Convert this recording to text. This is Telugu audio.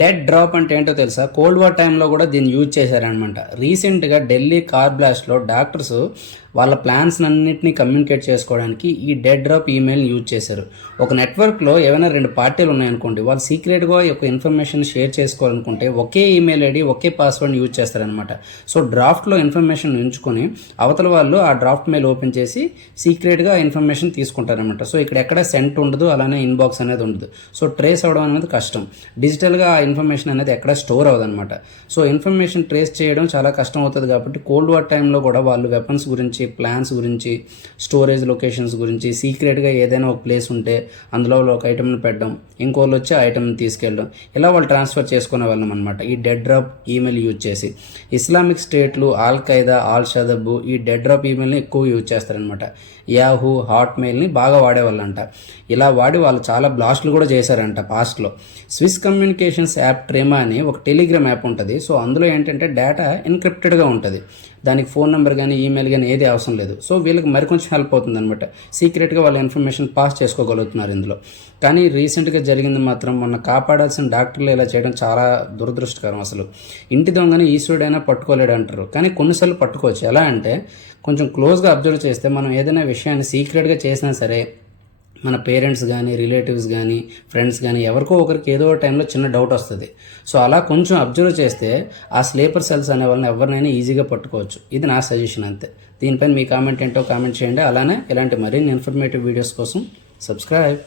డెడ్ డ్రాప్ అంటే ఏంటో తెలుసా? కోల్డ్ వార్ టైంలో కూడా దీన్ని యూజ్ చేశారనమాట. రీసెంట్గా ఢిల్లీ కార్ బ్లాస్ట్లో డాక్టర్స్ వాళ్ళ ప్లాన్స్ అన్నింటినీ కమ్యూనికేట్ చేసుకోవడానికి ఈ డెడ్ డ్రాప్ ఈమెయిల్ని యూజ్ చేశారు. ఒక నెట్వర్క్లో ఏమైనా రెండు పార్టీలు ఉన్నాయనుకోండి, వాళ్ళు సీక్రెట్గా ఒక ఇన్ఫర్మేషన్ షేర్ చేసుకోవాలనుకుంటే ఒకే ఈమెయిల్ ఐడి ఒకే పాస్వర్డ్ని యూజ్ చేస్తారనమాట. సో డ్రాఫ్ట్లో ఇన్ఫర్మేషన్ ఉంచుకొని అవతల వాళ్ళు ఆ డ్రాఫ్ట్ మెయిల్ ఓపెన్ చేసి సీక్రెట్గా ఇన్ఫర్మేషన్ తీసుకుంటారనమాట. సో ఇక్కడ ఎక్కడ సెంట్ ఉండదు, అలానే ఇన్బాక్స్ అనేది ఉండదు. సో ట్రేస్ అవ్వడం అనేది కష్టం. డిజిటల్గా ఆ ఇన్ఫర్మేషన్ అనేది ఎక్కడ స్టోర్ అవ్వదన్నమాట. సో ఇన్ఫర్మేషన్ ట్రేస్ చేయడం చాలా కష్టం అవుతుంది. కాబట్టి కోల్డ్ వార్ టైంలో కూడా వాళ్ళు వెపన్స్ గురించి, ప్లాన్స్ గురించి, స్టోరేజ్ లొకేషన్స్ గురించి సీక్రెట్గా ఏదైనా ఒక ప్లేస్ ఉంటే అందులో ఒక ఐటమ్ని పెట్టడం, ఇంకోళ్ళు వచ్చి ఆ ఐటమ్ని తీసుకెళ్ళడం, ఇలా వాళ్ళు ట్రాన్స్ఫర్ చేసుకునే వాళ్ళం అనమాట ఈ డెడ్ డ్రాప్ ఈమెయిల్ యూజ్ చేసి. ఇస్లామిక్ స్టేట్లు, ఆల్ ఖైదా, ఆల్ షదబ్ ఈ డెడ్ డ్రాప్ ఈమెయిల్ని ఎక్కువ యూజ్ చేస్తారనమాట. యాహూ, హాట్ మెయిల్ని బాగా వాడేవాళ్ళంట. ఇలా వాడి వాళ్ళు చాలా బ్లాస్ట్లు కూడా చేశారంట పాస్ట్లో. స్విస్ కమ్యూనికేషన్స్ యాప్ ట్రెమా అని ఒక టెలిగ్రామ్ యాప్ ఉంటుంది. సో అందులో ఏంటంటే డేటా ఎన్క్రిప్టెడ్గా ఉంటుంది. దానికి ఫోన్ నెంబర్ కానీ ఈమెయిల్ కానీ ఏది అవసరం లేదు. సో వీళ్ళకి మరికొంచెం హెల్ప్ అవుతుంది అనమాట. సీక్రెట్గా వాళ్ళ ఇన్ఫర్మేషన్ పాస్ చేసుకోగలుగుతున్నారు ఇందులో. కానీ రీసెంట్గా జరిగింది మాత్రం, మొన్న కాపాడాల్సిన డాక్టర్లు ఇలా చేయడం చాలా దురదృష్టకరం. అసలు ఇంటి దొంగని ఈశ్వరుడైనా పట్టుకోలేడు అంటారు, కానీ కొన్నిసార్లు పట్టుకోవచ్చు. ఎలా అంటే కొంచెం క్లోజ్గా అబ్జర్వ్ చేస్తే మనం ఏదైనా విషయాన్ని సీక్రెట్గా చేసినా సరే మన పేరెంట్స్ కానీ, రిలేటివ్స్ కానీ, ఫ్రెండ్స్ కానీ ఎవరికో ఒకరికి ఏదో టైంలో చిన్న డౌట్ వస్తుంది. సో అలా కొంచెం అబ్జర్వ్ చేస్తే ఆ స్లీపర్ సెల్స్ అనే వాళ్ళని ఎవరినైనా ఈజీగా పట్టుకోవచ్చు. ఇది నా సజెషన్ అంతే. దీనిపైన మీ కామెంట్ ఏంటో కామెంట్ చేయండి. అలానే ఇలాంటి మరిన్ని ఇన్ఫర్మేటివ్ వీడియోస్ కోసం సబ్స్క్రైబ్.